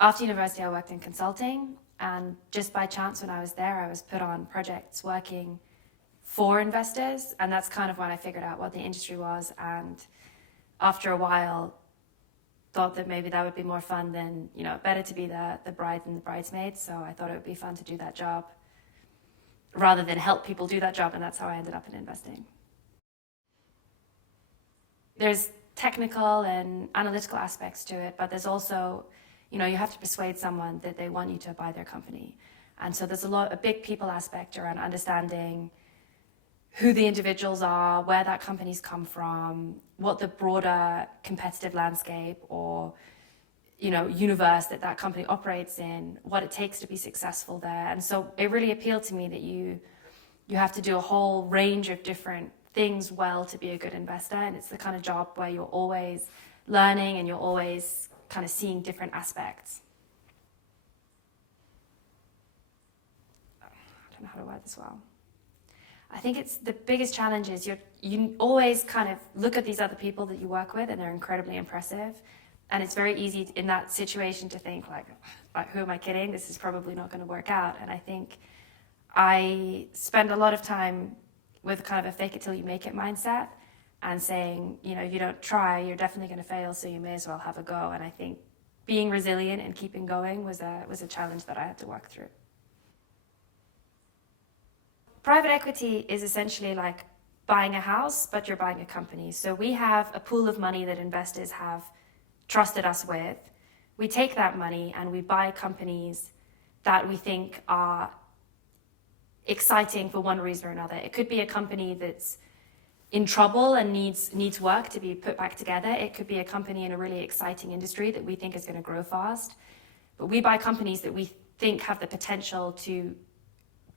After university, I worked in consulting, and just by chance when I was there, I was put on projects working for investors, and that's kind of when I figured out what the industry was, and after a while thought that maybe that would be more fun than, better to be the bride than the bridesmaid. So I thought it would be fun to do that job rather than help people do that job, and that's how I ended up in investing. There's technical and analytical aspects to it, but there's also, you have to persuade someone that they want you to buy their company. And so there's a big people aspect around understanding who the individuals are, where that company's come from, what the broader competitive landscape or, universe that company operates in, what it takes to be successful there. And so it really appealed to me that you have to do a whole range of different things well to be a good investor. And it's the kind of job where you're always learning and you're always kind of seeing different aspects. I don't know how to word this well. I think it's the biggest challenge is you always kind of look at these other people that you work with and they're incredibly impressive. And it's very easy in that situation to think like, who am I kidding? This is probably not going to work out. And I think I spend a lot of time with kind of a fake it till you make it mindset and saying, you don't try, you're definitely going to fail, so you may as well have a go. And I think being resilient and keeping going was a challenge that I had to work through. Private equity is essentially like buying a house, but you're buying a company. So we have a pool of money that investors have trusted us with. We take that money and we buy companies that we think are exciting for one reason or another. It could be a company that's in trouble and needs work to be put back together. It could be a company in a really exciting industry that we think is going to grow fast. But we buy companies that we think have the potential to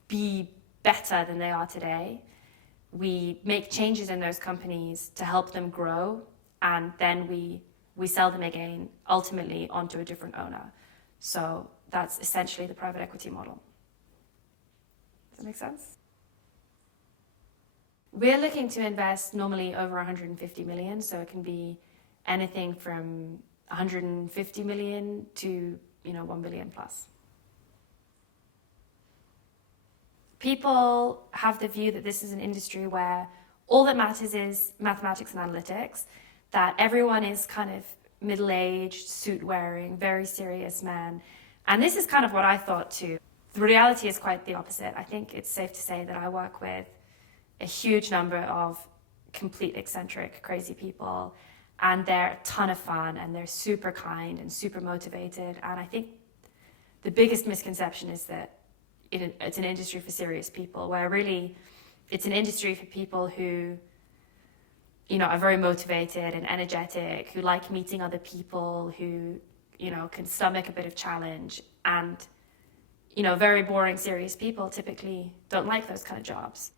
be better than they are today. We make changes in those companies to help them grow, and then we sell them again, ultimately onto a different owner. So that's essentially the private equity model. Does that make sense? We're looking to invest normally over 150 million, so it can be anything from 150 million to 1 billion plus. People have the view that this is an industry where all that matters is mathematics and analytics, that everyone is kind of middle-aged, suit-wearing, very serious men. And this is kind of what I thought too. The reality is quite the opposite. I think it's safe to say that I work with a huge number of complete eccentric, crazy people, and they're a ton of fun, and they're super kind and super motivated. And I think the biggest misconception is that it's an industry for serious people, where really it's an industry for people who, are very motivated and energetic, who like meeting other people, who, can stomach a bit of challenge. And, very boring, serious people typically don't like those kind of jobs.